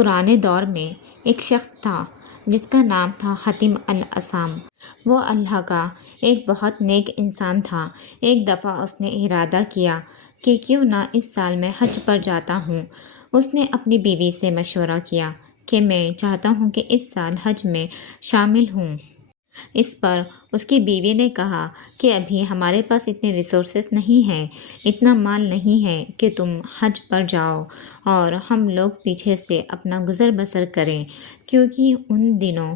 پرانے دور میں ایک شخص تھا جس کا نام تھا حاتم الاسام۔ وہ اللہ کا ایک بہت نیک انسان تھا۔ ایک دفعہ اس نے ارادہ کیا کہ کیوں نہ اس سال میں حج پر جاتا ہوں۔ اس نے اپنی بیوی سے مشورہ کیا کہ میں چاہتا ہوں کہ اس سال حج میں شامل ہوں۔ اس پر اس کی بیوی نے کہا کہ ابھی ہمارے پاس اتنے ریسورسز نہیں ہیں، اتنا مال نہیں ہے کہ تم حج پر جاؤ اور ہم لوگ پیچھے سے اپنا گزر بسر کریں، کیونکہ ان دنوں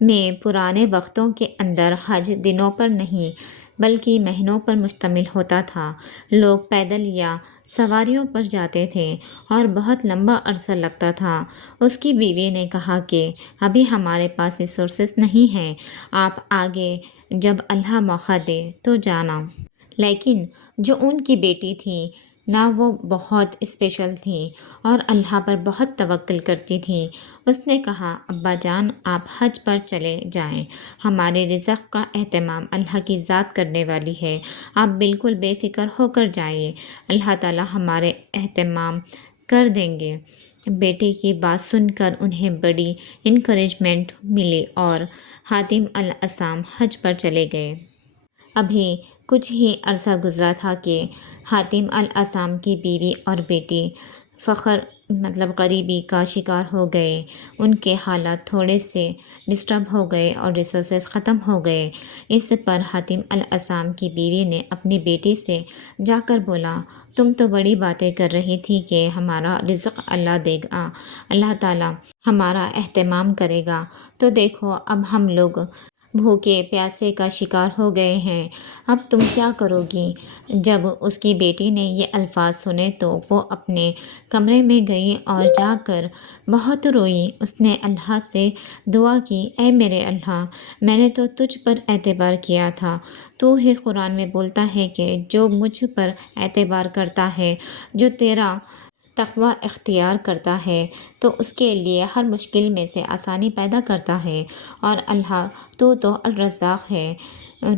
میں پرانے وقتوں کے اندر حج دنوں پر نہیں بلکہ مہینوں پر مشتمل ہوتا تھا۔ لوگ پیدل یا سواریوں پر جاتے تھے اور بہت لمبا عرصہ لگتا تھا۔ اس کی بیوی نے کہا کہ ابھی ہمارے پاس ریسورسز نہیں ہیں، آپ آگے جب اللہ موقع دے تو جانا۔ لیکن جو ان کی بیٹی تھی نا، وہ بہت اسپیشل تھی اور اللہ پر بہت توکل کرتی تھی۔ اس نے کہا، ابا جان، آپ حج پر چلے جائیں، ہمارے رزق کا اہتمام اللہ کی ذات کرنے والی ہے، آپ بالکل بے فکر ہو کر جائیے، اللہ تعالی ہمارے اہتمام کر دیں گے۔ بیٹی کی بات سن کر انہیں بڑی انکریجمنٹ ملی اور حاتم الاسام حج پر چلے گئے۔ ابھی کچھ ہی عرصہ گزرا تھا کہ حاتم الاسام کی بیوی اور بیٹی فقر غریبی کا شکار ہو گئے۔ ان کے حالات تھوڑے سے ڈسٹرب ہو گئے اور ریسورسز ختم ہو گئے۔ اس پر حاتم الاسام کی بیوی نے اپنی بیٹی سے جا کر بولا، تم تو بڑی باتیں کر رہی تھی کہ ہمارا رزق اللہ دے گا، اللہ تعالیٰ ہمارا اہتمام کرے گا، تو دیکھو اب ہم لوگ بھوکے پیاسے کا شکار ہو گئے ہیں، اب تم کیا کرو گی؟ جب اس کی بیٹی نے یہ الفاظ سنے تو وہ اپنے کمرے میں گئی اور جا کر بہت روئی۔ اس نے اللہ سے دعا کی، اے میرے اللہ، میں نے تو تجھ پر اعتبار کیا تھا، تو ہی قرآن میں بولتا ہے کہ جو مجھ پر اعتبار کرتا ہے، جو تیرا تقوی اختیار کرتا ہے تو اس کے لیے ہر مشکل میں سے آسانی پیدا کرتا ہے، اور اللہ تو الرزاق ہے،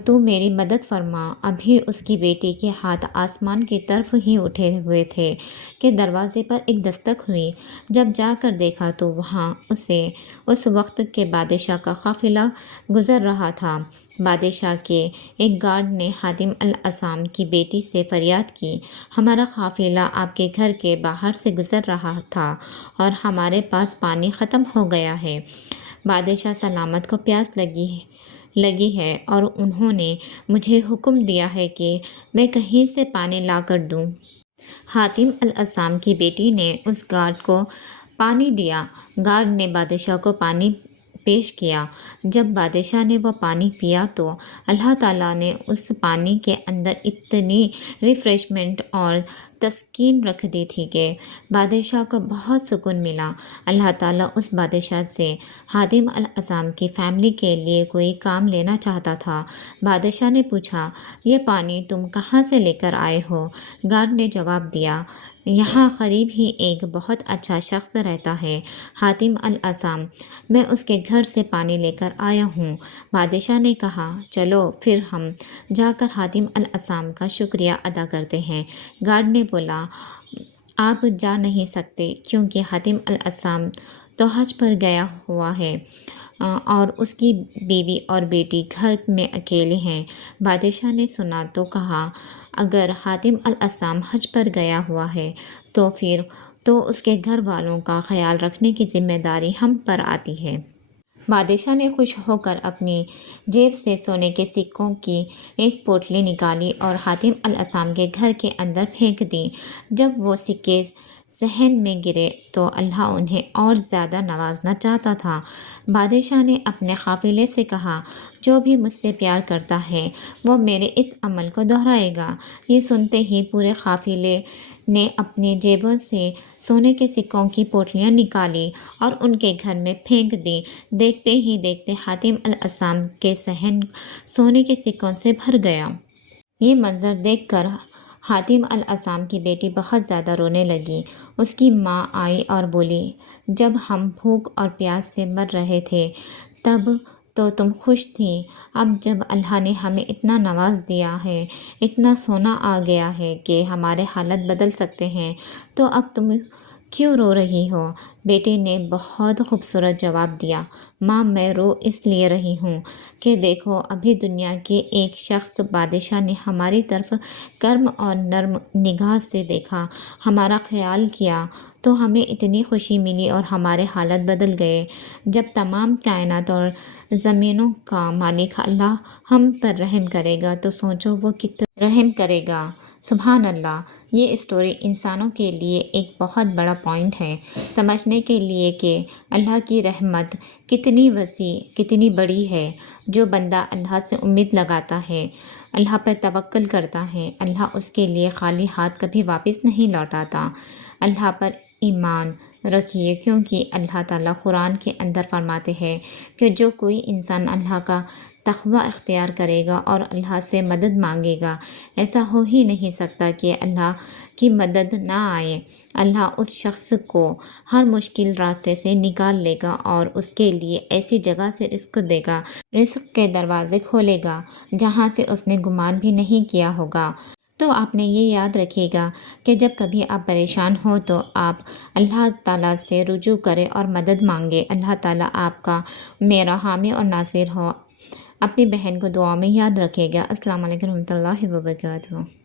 تو میری مدد فرما۔ ابھی اس کی بیٹی کے ہاتھ آسمان کی طرف ہی اٹھے ہوئے تھے کہ دروازے پر ایک دستک ہوئی۔ جب جا کر دیکھا تو وہاں اسے اس وقت کے بادشاہ کا قافلہ گزر رہا تھا۔ بادشاہ کے ایک گارڈ نے حاتم الاسام کی بیٹی سے فریاد کی، ہمارا قافلہ آپ کے گھر کے باہر سے گزر رہا تھا اور ہمارے پاس پانی ختم ہو گیا ہے، بادشاہ سلامت کو پیاس لگی ہے اور انہوں نے مجھے حکم دیا ہے کہ میں کہیں سے پانی لا کر دوں۔ حاتم الاسام کی بیٹی نے اس گارڈ کو پانی دیا۔ گارڈ نے بادشاہ کو پانی پیش کیا۔ جب بادشاہ نے وہ پانی پیا تو اللہ تعالیٰ نے اس پانی کے اندر اتنی ریفریشمنٹ اور تسکین رکھ دی تھی کہ بادشاہ کو بہت سکون ملا۔ اللہ تعالیٰ اس بادشاہ سے حاتم الاسام کی فیملی کے لیے کوئی کام لینا چاہتا تھا۔ بادشاہ نے پوچھا، یہ پانی تم کہاں سے لے کر آئے ہو؟ گارڈ نے جواب دیا، یہاں قریب ہی ایک بہت اچھا شخص رہتا ہے، حاتم الاسام، میں اس کے گھر سے پانی لے کر آیا ہوں۔ بادشاہ نے کہا، چلو پھر ہم جا کر حاتم الاسام کا شکریہ ادا کرتے ہیں۔ گارڈ نے بولا، آپ جا نہیں سکتے کیونکہ حاتم الاسام تو حج پر گیا ہوا ہے اور اس کی بیوی اور بیٹی گھر میں اکیلے ہیں۔ بادشاہ نے سنا تو کہا، اگر حاتم الاسام حج پر گیا ہوا ہے تو پھر تو اس کے گھر والوں کا خیال رکھنے کی ذمہ داری ہم پر آتی ہے۔ بادشاہ نے خوش ہو کر اپنی جیب سے سونے کے سکوں کی ایک پوٹلی نکالی اور حاتم الاسام کے گھر کے اندر پھینک دی۔ جب وہ سکے صحن میں گرے تو اللہ انہیں اور زیادہ نوازنا چاہتا تھا۔ بادشاہ نے اپنے قافلے سے کہا، جو بھی مجھ سے پیار کرتا ہے وہ میرے اس عمل کو دہرائے گا۔ یہ سنتے ہی پورے قافلے نے اپنی جیبوں سے سونے کے سکوں کی پوٹلیاں نکالی اور ان کے گھر میں پھینک دی۔ دیکھتے ہی دیکھتے حاتم الاسام کے صحن سونے کے سکوں سے بھر گیا۔ یہ منظر دیکھ کر حاتم الاسام کی بیٹی بہت زیادہ رونے لگی۔ اس کی ماں آئی اور بولی، جب ہم بھوک اور پیاس سے مر رہے تھے تب تو تم خوش تھی، اب جب اللہ نے ہمیں اتنا نواز دیا ہے، اتنا سونا آ گیا ہے کہ ہمارے حالت بدل سکتے ہیں، تو اب تم کیوں رو رہی ہو؟ بیٹے نے بہت خوبصورت جواب دیا، ماں میں رو اس لیے رہی ہوں کہ دیکھو ابھی دنیا کے ایک شخص بادشاہ نے ہماری طرف کرم اور نرم نگاہ سے دیکھا، ہمارا خیال کیا تو ہمیں اتنی خوشی ملی اور ہمارے حالات بدل گئے۔ جب تمام کائنات اور زمینوں کا مالک اللہ ہم پر رحم کرے گا تو سوچو وہ کتنا رحم کرے گا۔ سبحان اللہ۔ یہ اسٹوری انسانوں کے لیے ایک بہت بڑا پوائنٹ ہے سمجھنے کے لیے کہ اللہ کی رحمت کتنی وسیع کتنی بڑی ہے۔ جو بندہ اللہ سے امید لگاتا ہے، اللہ پر توکل کرتا ہے، اللہ اس کے لیے خالی ہاتھ کبھی واپس نہیں لوٹاتا۔ اللہ پر ایمان رکھیے کیونکہ اللہ تعالیٰ قرآن کے اندر فرماتے ہیں کہ جو کوئی انسان اللہ کا تقوی اختیار کرے گا اور اللہ سے مدد مانگے گا، ایسا ہو ہی نہیں سکتا کہ اللہ کی مدد نہ آئے۔ اللہ اس شخص کو ہر مشکل راستے سے نکال لے گا اور اس کے لیے ایسی جگہ سے رزق دے گا، رزق کے دروازے کھولے گا جہاں سے اس نے گمان بھی نہیں کیا ہوگا۔ تو آپ نے یہ یاد رکھے گا کہ جب کبھی آپ پریشان ہو تو آپ اللہ تعالیٰ سے رجوع کریں اور مدد مانگے۔ اللہ تعالیٰ آپ کا میرا حامی اور ناصر ہو۔ اپنی بہن کو دعا میں یاد رکھے گا۔ السلام علیکم ورحمۃ اللہ وبرکاتہ۔